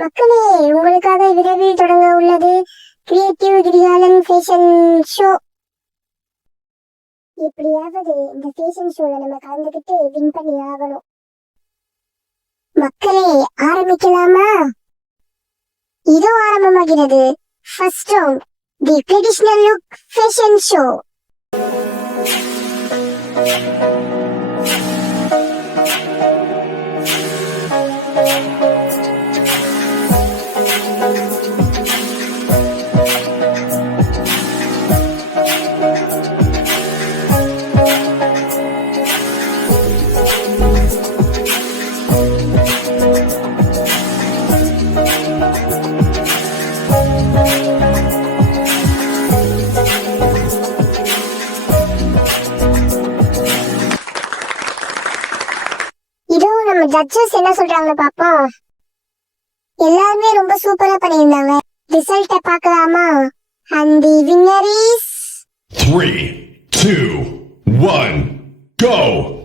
மக்களே, உங்களுக்காக விரைவில் தொடங்க உள்ளது கிரியேட்டிவ் கிரிகாலன் ஃபேஷன் ஷோ. எப்படியாவது இந்த ஃபேஷன் ஷோல நம்ம கலந்துக்கிட்டு வின் பண்ணி ஆகணும். மக்களே, ஆரம்பிக்கலாமா? இதோ ஆரம்பமாகிறது. ஃபர்ஸ்ட் ரவுண்ட், தி ட்ரெடிஷனல் லுக் ஃபேஷன் ஷோ. இதோ நம்ம ஜட்ஜஸ் என்ன சொல்றாங்க பாப்போம். எல்லாருமே ரொம்ப சூப்பரா பண்ணியிருந்தாங்க. ரிசல்ட்ட பார்க்கலாமா? And the winner is 3, 2, 1, go!